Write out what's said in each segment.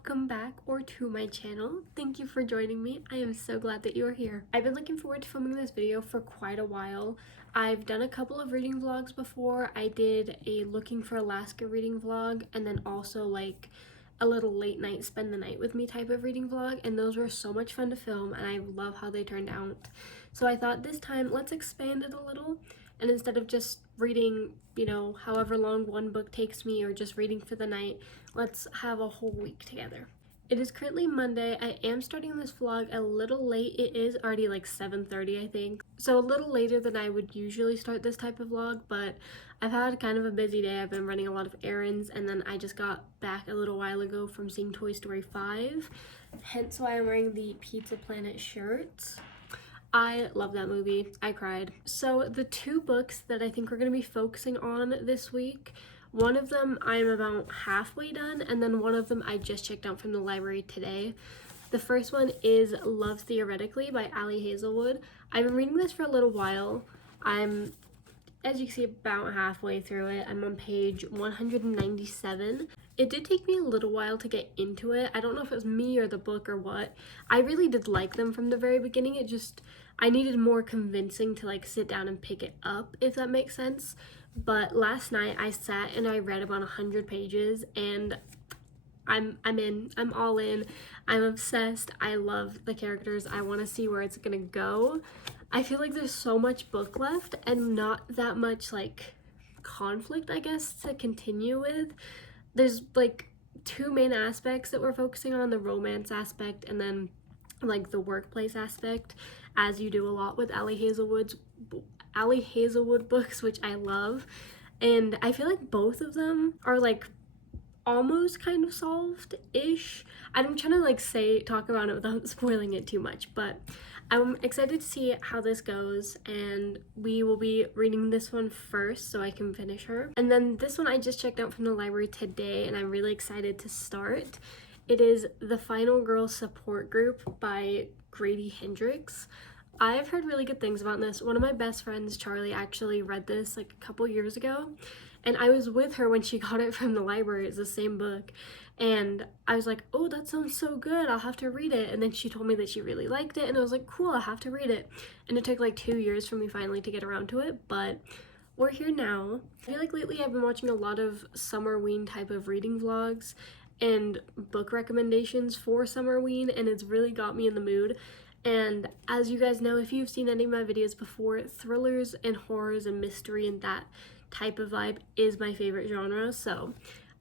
welcome back or to my channel. Thank you for joining me. I am so glad that you are here. I've been looking forward to filming this video for quite a while. I've done a couple of reading vlogs before. I did a looking for Alaska reading vlog and then also like a little late night spend the night with me type of reading vlog, and those were so much fun to film and I love how they turned out. So I thought this time let's expand it a little, and instead of just reading, you know, however long one book takes me or just reading for the night, let's have a whole week together. It is currently Monday. I am starting this vlog a little late. It is already like 7:30, I think. So a little later than I would usually start this type of vlog, but I've had kind of a busy day. I've been running a lot of errands, and then I just got back a little while ago from seeing Toy Story 5, hence why I'm wearing the Pizza Planet shirt. I love that movie. I cried. So the two books that I think we're going to be focusing on this week, one of them I'm about halfway done, and then one of them I just checked out from the library today. The first one is Love Theoretically by Ali Hazelwood. I've been reading this for a little while. I'm, as you can see, about halfway through it. I'm on page 197. It did take me a little while to get into it. I don't know if it was me or the book or what. I really did like them from the very beginning. It just, I needed more convincing to like sit down and pick it up, if that makes sense. But last night I sat and I read about 100 pages and I'm in. I'm all in. I'm obsessed. I love the characters. I want to see where it's gonna go. I feel like there's so much book left and not that much like conflict, I guess, to continue with. There's like two main aspects that we're focusing on, the romance aspect and then like the workplace aspect, as you do a lot with Ali Hazelwood books, which I love. And I feel like both of them are like almost kind of solved-ish. I'm trying to like talk about it without spoiling it too much, but I'm excited to see how this goes, and we will be reading this one first so I can finish her. And then this one I just checked out from the library today and I'm really excited to start. It is The Final Girl Support Group by Grady Hendrix. I've heard really good things about this. One of my best friends, Charlie, actually read this like a couple years ago, and I was with her when she got it from the library. It's the same book, and I was like, oh, that sounds so good, I'll have to read it. And then she told me that she really liked it, and I was like, cool, I'll have to read it. And it took like 2 years for me finally to get around to it, but we're here now. I feel like lately I've been watching a lot of Summerween type of reading vlogs and book recommendations for Summerween, and it's really got me in the mood. And as you guys know, if you've seen any of my videos before, thrillers and horrors and mystery and that type of vibe is my favorite genre, so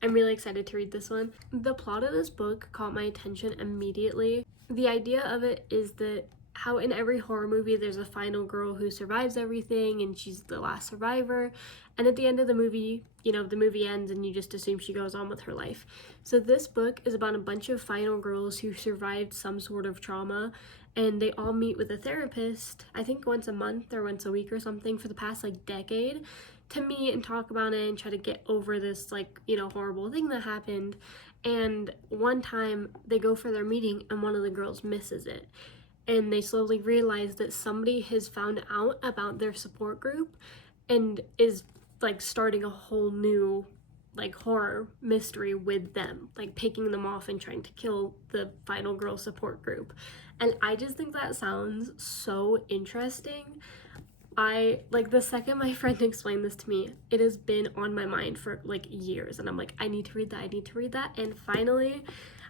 I'm really excited to read this one. The plot of this book caught my attention immediately. The idea of it is that how in every horror movie there's a final girl who survives everything and she's the last survivor, and at the end of the movie, you know, the movie ends and you just assume she goes on with her life. So this book is about a bunch of final girls who survived some sort of trauma, and they all meet with a therapist, I think once a month or once a week or something, for the past like decade, to meet and talk about it and try to get over this like, you know, horrible thing that happened. And one time they go for their meeting and one of the girls misses it, and they slowly realize that somebody has found out about their support group and is like starting a whole new like horror mystery with them, like picking them off and trying to kill the final girl support group. And I just think that sounds so interesting. I like, the second my friend explained this to me, it has been on my mind for like years, and I'm like, I need to read that, and finally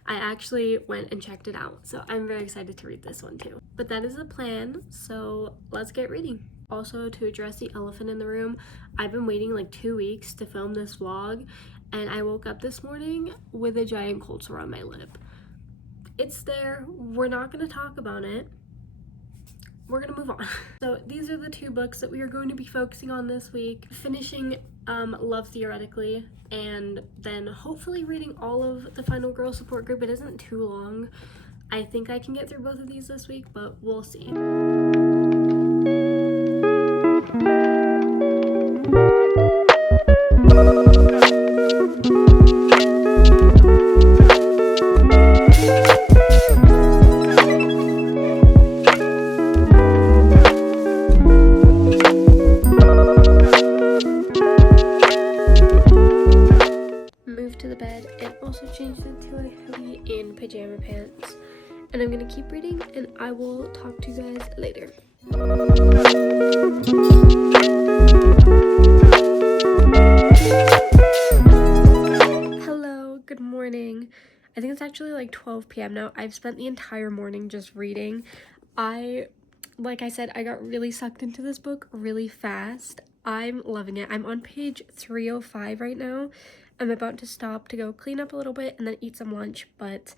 I actually went and checked it out. So I'm very excited to read this one too. But that is the plan, so let's get reading. Also, to address the elephant in the room, I've been waiting like 2 weeks to film this vlog, and I woke up this morning with a giant cold sore on my lip. It's there. We're not going to talk about it. We're gonna move on. So these are the two books that we are going to be focusing on this week. Finishing Love Theoretically, and then hopefully reading all of The Final Girl Support Group. It isn't too long. I think I can get through both of these this week, but we'll see. Moved to the bed and also changed into a hoodie and I will talk to you guys later. Hello, good morning. I think it's actually like 12 p.m. now. I've spent the entire morning just reading. Like I said, I got really sucked into this book really fast. I'm loving it. I'm on page 305 right now. I'm about to stop to go clean up a little bit and then eat some lunch, but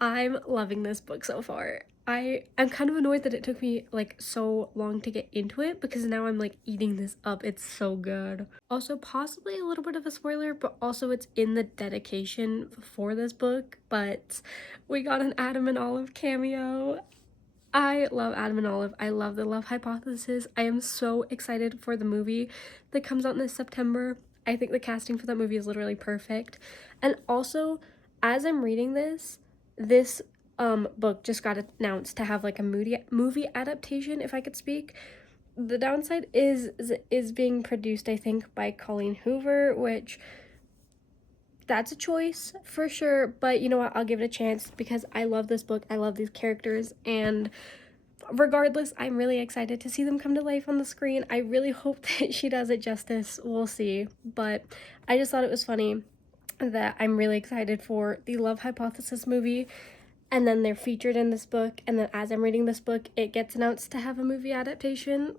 I'm loving this book so far. I'm kind of annoyed that it took me like so long to get into it because now I'm like eating this up. It's so good. Also, possibly a little bit of a spoiler, but also it's in the dedication for this book, but we got an Adam and Olive cameo. I love Adam and Olive. I love the love hypothesis. I am so excited for the movie that comes out this September. I think the casting for that movie is literally perfect. And also, as I'm reading this book just got announced to have like a movie adaptation, if I could speak. The downside is being produced, I think, by Colleen Hoover, which that's a choice for sure, but you know what, I'll give it a chance because I love this book, I love these characters, and regardless, I'm really excited to see them come to life on the screen. I really hope that she does it justice. We'll see, but I just thought it was funny that I'm really excited for the Love Hypothesis movie, and then they're featured in this book, and then as I'm reading this book, it gets announced to have a movie adaptation.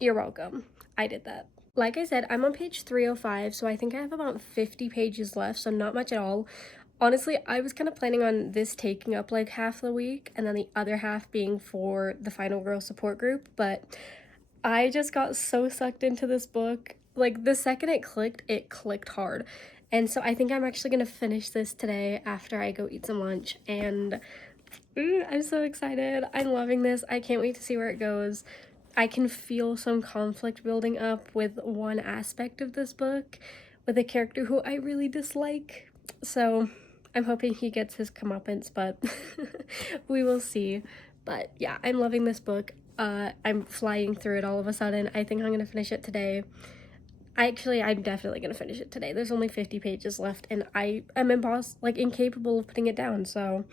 You're welcome. I did that. Like I said, I'm on page 305, so I think I have about 50 pages left, so not much at all. Honestly, I was kind of planning on this taking up like half the week and then the other half being for the Final Girl support group, but I just got so sucked into this book. Like, the second it clicked hard. And so I think I'm actually going to finish this today after I go eat some lunch, and I'm so excited. I'm loving this. I can't wait to see where it goes. I can feel some conflict building up with one aspect of this book, with a character who I really dislike. So I'm hoping he gets his comeuppance, but we will see. But yeah, I'm loving this book. I'm flying through it all of a sudden. I think I'm going to finish it today. I'm definitely going to finish it today. There's only 50 pages left, and I am incapable of putting it down, so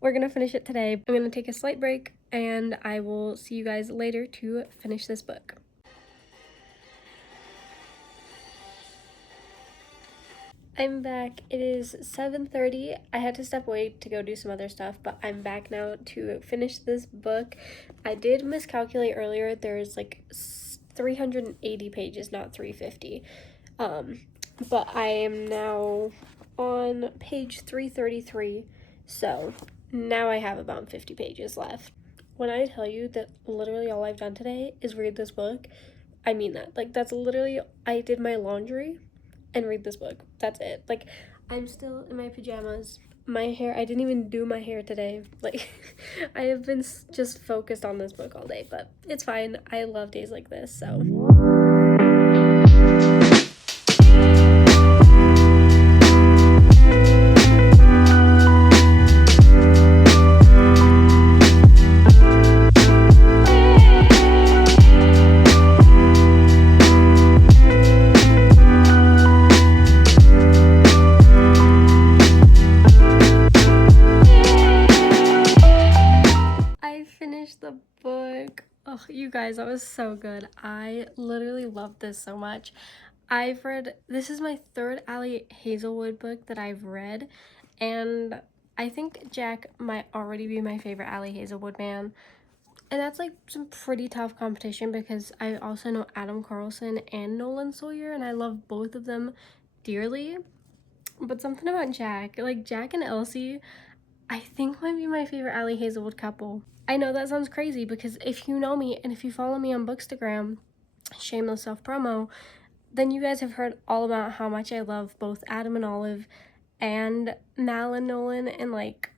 we're going to finish it today. I'm going to take a slight break, and I will see you guys later to finish this book. I'm back. It is 7:30. I had to step away to go do some other stuff, but I'm back now to finish this book. I did miscalculate earlier. There's like 380 pages, not 350. But I am now on page 333, so now I have about 50 pages left. When I tell you that literally all I've done today is read this book, I mean that. Like, that's literally, I did my laundry and read this book. That's it. Like, I'm still in my pajamas. My hair, I didn't even do my hair today. Like, I have been just focused on this book all day, but it's fine. I love days like this, so. The book. Oh, you guys, that was so good. I literally loved this so much. This is my third Ali Hazelwood book that I've read, and I think Jack might already be my favorite Ali Hazelwood man. And that's like some pretty tough competition because I also know Adam Carlson and Nolan Sawyer, and I love both of them dearly. But something about Jack, like Jack and Elsie, I think might be my favorite Ali Hazelwood couple. I know that sounds crazy because if you know me and if you follow me on Bookstagram, shameless self-promo, then you guys have heard all about how much I love both Adam and Olive and Mal and Nolan, and like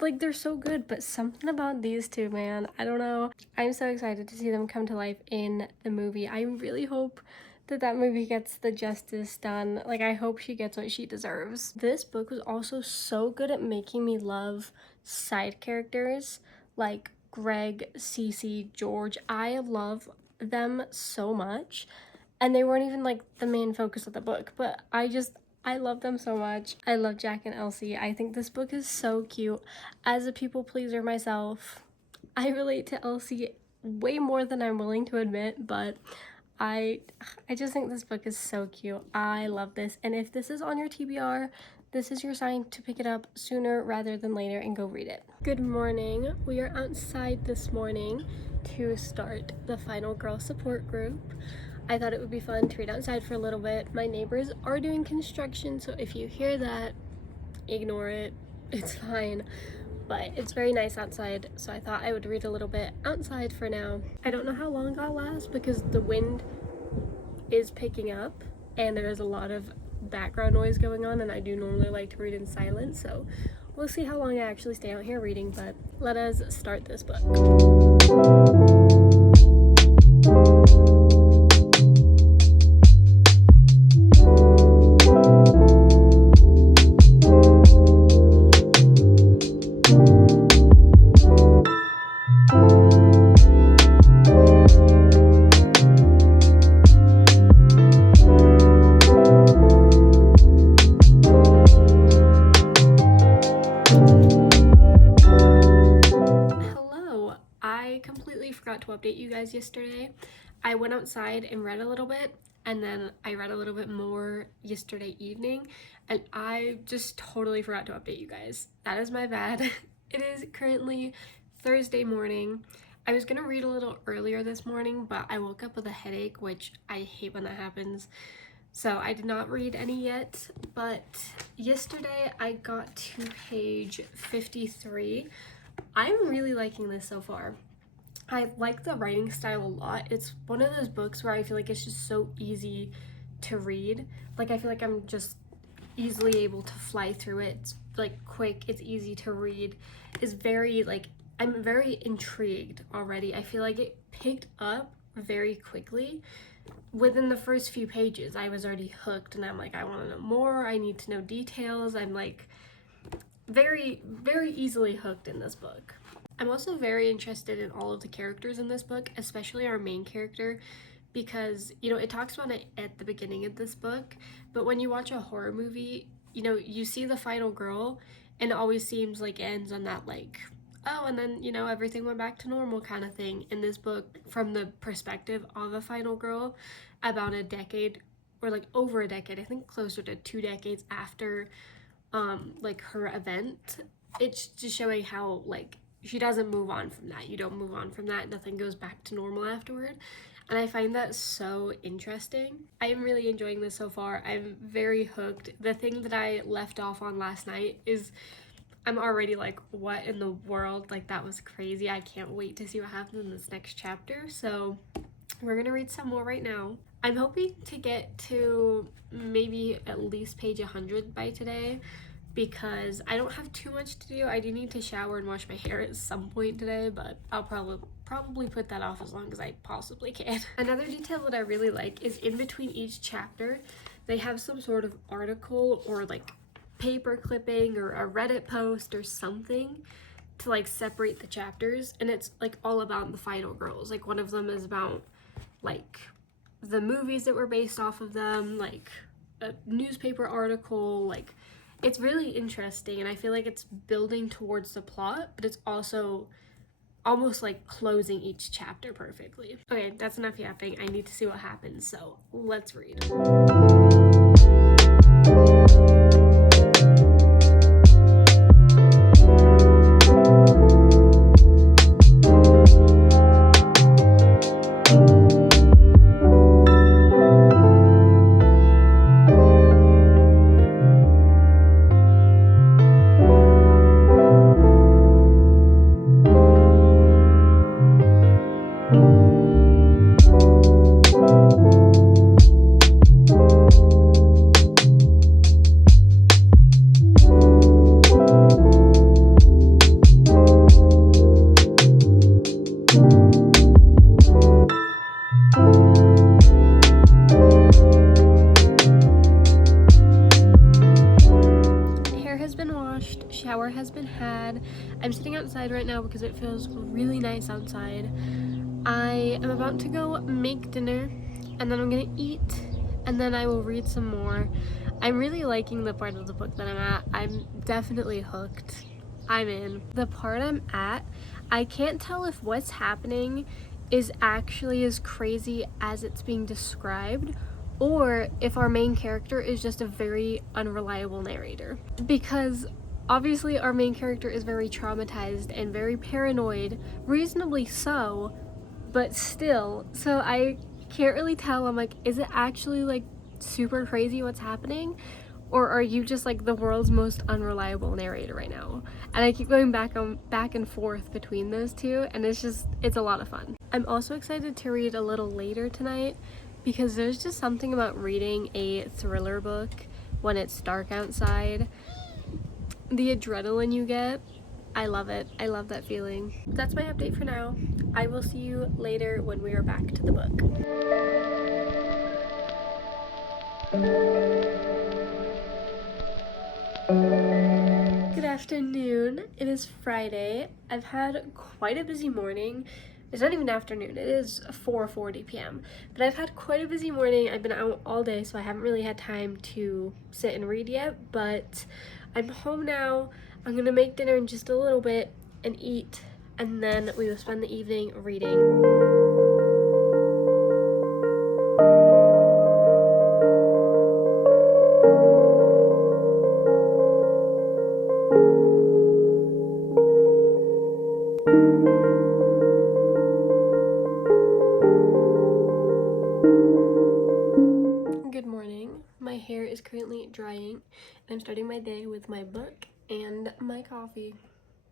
they're so good, but something about these two, man, I don't know. I'm so excited to see them come to life in the movie. I really hope that movie gets the justice done. Like, I hope she gets what she deserves. This book was also so good at making me love side characters like Greg, Cece, George. I love them so much, and they weren't even like the main focus of the book, but I I love them so much. I love Jack and Elsie. I think this book is so cute. As a people pleaser myself, I relate to Elsie way more than I'm willing to admit, but I just think this book is so cute. I love this. And if this is on your TBR, this is your sign to pick it up sooner rather than later and go read it. Good morning. We are outside this morning to start the Final Girl support group. I thought it would be fun to read outside for a little bit. My neighbors are doing construction, so if you hear that, ignore it. It's fine. But it's very nice outside, so I thought I would read a little bit outside for now. I don't know how long I'll last because the wind is picking up and there is a lot of background noise going on, and I do normally like to read in silence, so we'll see how long I actually stay out here reading, but let us start this book. To update you guys yesterday. I went outside and read a little bit, and then I read a little bit more yesterday evening, and I just totally forgot to update you guys. That is my bad. It is currently Thursday morning. I was gonna read a little earlier this morning, but I woke up with a headache, which I hate when that happens. So I did not read any yet, but yesterday I got to page 53. I'm really liking this so far. I like the writing style a lot. It's one of those books where I feel like it's just so easy to read. Like, I feel like I'm just easily able to fly through it. It's like quick, it's easy to read. It's very like, I'm very intrigued already. I feel like it picked up very quickly. Within the first few pages, I was already hooked, and I'm like, I want to know more. I need to know details. I'm like very, very easily hooked in this book. I'm also very interested in all of the characters in this book, especially our main character, because, you know, it talks about it at the beginning of this book, but when you watch a horror movie, you know, you see the final girl, and it always seems like it ends on that, like, oh, and then, you know, everything went back to normal kind of thing. In this book, from the perspective of a final girl, about a decade, or like over a decade, I think closer to 2 decades after, like, her event, it's just showing how, like, she doesn't move on from that. You don't move on from that. Nothing goes back to normal afterward. And I find that so interesting. I am really enjoying this so far. I'm very hooked. The thing that I left off on last night is I'm already like, what in the world? Like, that was crazy. I can't wait to see what happens in this next chapter. So we're gonna read some more right now. I'm hoping to get to maybe at least page 100 by today, because I don't have too much to do. I do need to shower and wash my hair at some point today, but I'll probably put that off as long as I possibly can. Another detail that I really like is in between each chapter, they have some sort of article or like paper clipping or a Reddit post or something to like separate the chapters, and it's like all about the final girls. Like, one of them is about like the movies that were based off of them, like a newspaper article, like it's really interesting, and I feel like it's building towards the plot, but it's also almost like closing each chapter perfectly. Okay, that's enough yapping. I need to see what happens, so let's read. Shower has been had. I'm sitting outside right now because it feels really nice outside. I am about to go make dinner, and then I'm gonna eat, and then I will read some more. I'm really liking the part of the book that I'm at. I'm definitely hooked. I'm in. The part I'm at, I can't tell if what's happening is actually as crazy as it's being described, or if our main character is just a very unreliable narrator. Because obviously our main character is very traumatized and very paranoid, reasonably so, but still. So I can't really tell. I'm like, is it actually like super crazy what's happening? Or are you just like the world's most unreliable narrator right now? And I keep going back and forth between those two, and it's a lot of fun. I'm also excited to read a little later tonight because there's just something about reading a thriller book when it's dark outside. The adrenaline you get, I love it. I love that feeling. That's my update for now. I will see you later when we are back to the book. Good afternoon. It is Friday. I've had quite a busy morning. It's not even afternoon, it is 4:40 p.m. But I've had quite a busy morning. I've been out all day, so I haven't really had time to sit and read yet, but I'm home now. I'm gonna make dinner in just a little bit and eat, and then we will spend the evening reading. Good morning. My hair is currently drying, and I'm starting my day with my book and my coffee.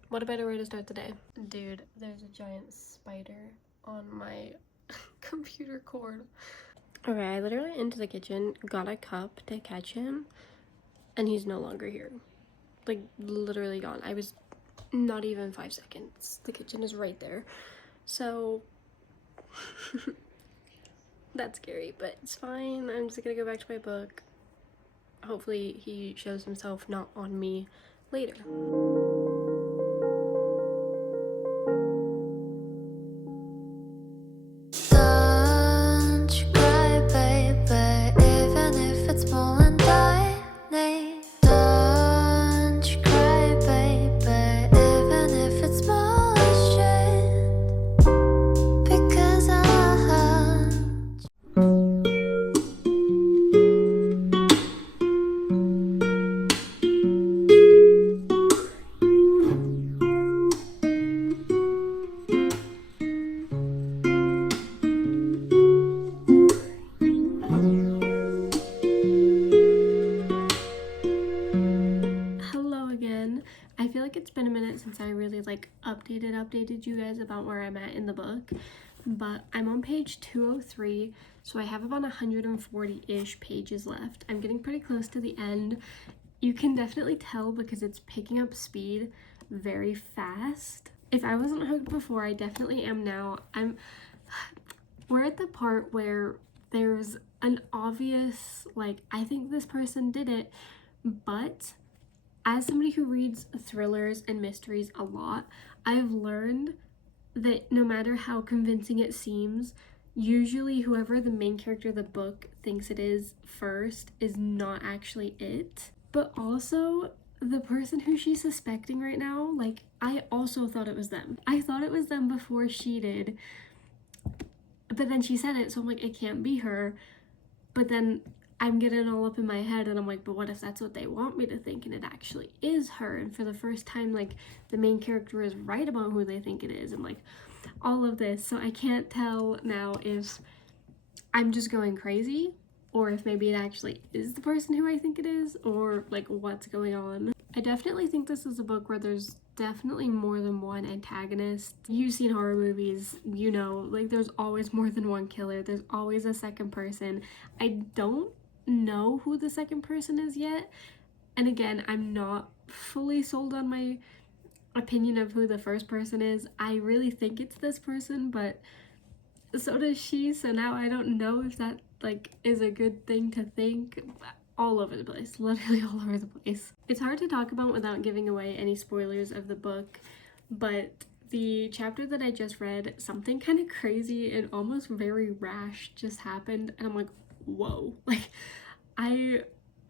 What a better way to start the day. Dude, there's a giant spider on my computer cord. Okay, I literally went into the kitchen, got a cup to catch him, and he's no longer here. Like, literally gone. I was not even 5 seconds. The kitchen is right there. So, that's scary, but it's fine. I'm just gonna go back to my book. Hopefully he shows himself not on me later. I feel like it's been a minute since I really like updated you guys about where I'm at in the book, but I'm on page 203, so I have about 140-ish pages left. I'm getting pretty close to the end. You can definitely tell because it's picking up speed very fast. If I wasn't hooked before, I definitely am now. We're at the part where there's an obvious, like, I think this person did it, but as somebody who reads thrillers and mysteries a lot, I've learned that no matter how convincing it seems, usually whoever the main character of the book thinks it is first is not actually it. But also, the person who she's suspecting right now, like, I also thought it was them. I thought it was them before she did, but then she said it, so I'm like, it can't be her. But then I'm getting all up in my head and I'm like, but what if that's what they want me to think and it actually is her? And for the first time, like, the main character is right about who they think it is, and like all of this. So I can't tell now if I'm just going crazy or if maybe it actually is the person who I think it is, or like what's going on. I definitely think this is a book where there's definitely more than one antagonist. You've seen horror movies, you know, like there's always more than one killer. There's always a second person. I don't know who the second person is yet, and again, I'm not fully sold on my opinion of who the first person is. I really think it's this person, but so does she, so now I don't know if that like is a good thing to think. All over the place, literally all over the place. It's hard to talk about without giving away any spoilers of the book, but the chapter that I just read, something kind of crazy and almost very rash just happened, and I'm like, whoa. Like, I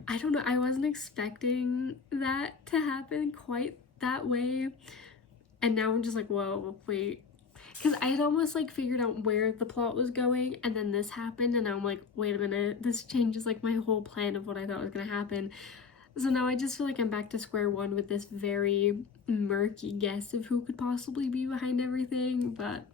I don't know, I wasn't expecting that to happen quite that way. And now I'm just like, whoa, wait. Because I had almost like figured out where the plot was going, and then this happened, and I'm like, wait a minute, this changes like my whole plan of what I thought was gonna happen. So now I just feel like I'm back to square one with this very murky guess of who could possibly be behind everything, but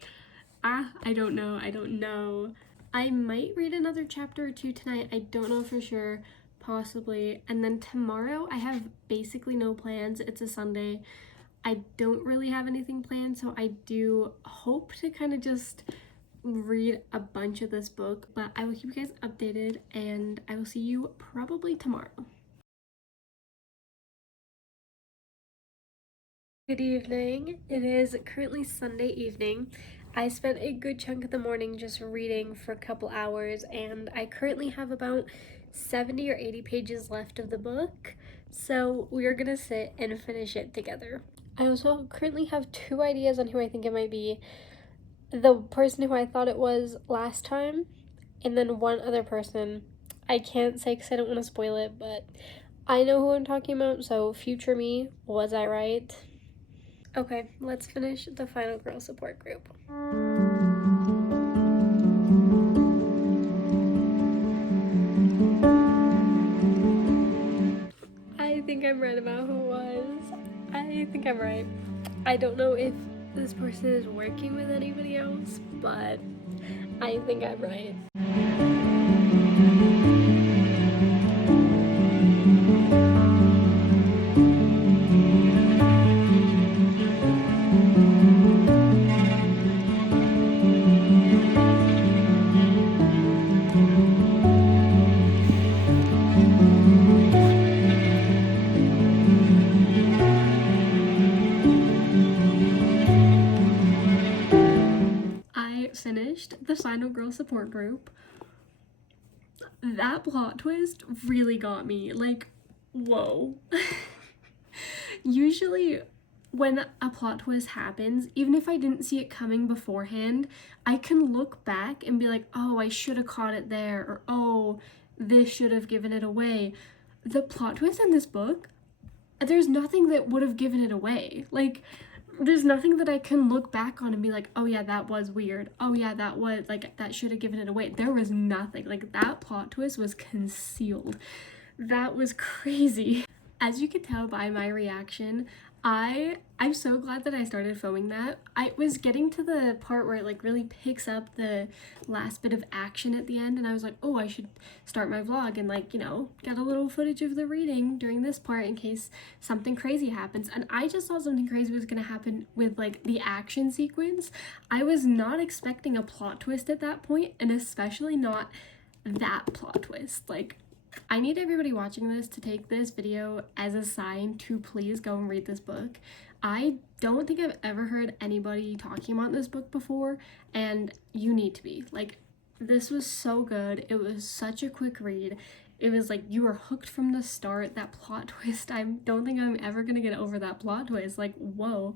I don't know, I don't know. I might read another chapter or two tonight, I don't know for sure, possibly. And then tomorrow I have basically no plans, it's a Sunday. I don't really have anything planned, so I do hope to kind of just read a bunch of this book, but I will keep you guys updated, and I will see you probably tomorrow. Good evening. It is currently Sunday evening. I spent a good chunk of the morning just reading for a couple hours, and I currently have about 70 or 80 pages left of the book, so we are gonna sit and finish it together. I also currently have 2 ideas on who I think it might be. The person who I thought it was last time, and then one other person. I can't say because I don't want to spoil it, but I know who I'm talking about, so future me, was I right? Okay, let's finish the final girl support group. I think I'm right about who it was. I think I'm right. I don't know if this person is working with anybody else, but I think I'm right. I finished the final girl support group. That plot twist really got me. Like, whoa. Usually, when a plot twist happens, even if I didn't see it coming beforehand, I can look back and be like, oh, I should have caught it there, or oh, this should have given it away. The plot twist in this book, there's nothing that would have given it away. Like, there's nothing that I can look back on and be like, oh yeah, that was weird. Oh yeah, that was, like, that should have given it away. There was nothing. Like, that plot twist was concealed. That was crazy. As you could tell by my reaction, I'm so glad that I started filming that. I was getting to the part where it like really picks up the last bit of action at the end, and I was like, oh, I should start my vlog and like, you know, get a little footage of the reading during this part in case something crazy happens. And I just thought something crazy was gonna happen with like the action sequence. I was not expecting a plot twist at that point, and especially not that plot twist. Like, I need everybody watching this to take this video as a sign to please go and read this book. I don't think I've ever heard anybody talking about this book before, and you need to be. Like, this was so good. It was such a quick read. It was like you were hooked from the start. That plot twist, I don't think I'm ever gonna get over that plot twist. Like, whoa.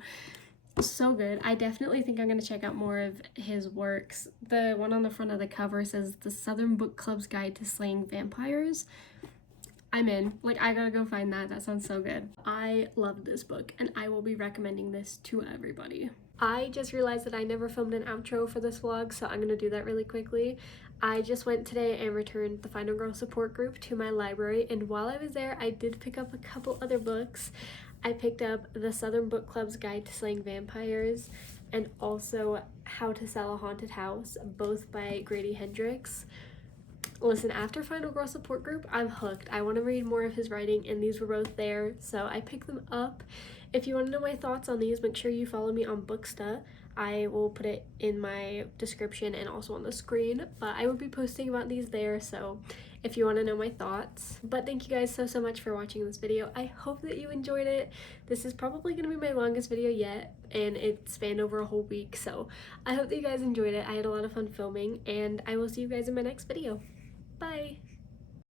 So good. I definitely think I'm going to check out more of his works. The one on the front of the cover says The Southern Book Club's Guide to Slaying Vampires. I'm in. Like, I gotta go find that. That sounds so good. I love this book, and I will be recommending this to everybody. I just realized that I never filmed an outro for this vlog, so I'm gonna do that really quickly. I just went today and returned the Final Girl support group to my library, and while I was there, I did pick up a couple other books. I picked up The Southern Book Club's Guide to Slaying Vampires and also How to Sell a Haunted House, both by Grady Hendrix. Listen, after Final Girl support group, I'm hooked. I want to read more of his writing, and these were both there, so I picked them up. If you want to know my thoughts on these, make sure you follow me on Booksta. I will put it in my description and also on the screen, but I will be posting about these there, so if you want to know my thoughts. But thank you guys so much for watching this video. I hope that you enjoyed it. This is probably going to be my longest video yet, and it spanned over a whole week, so I hope that you guys enjoyed it. I had a lot of fun filming, and I will see you guys in my next video. Bye!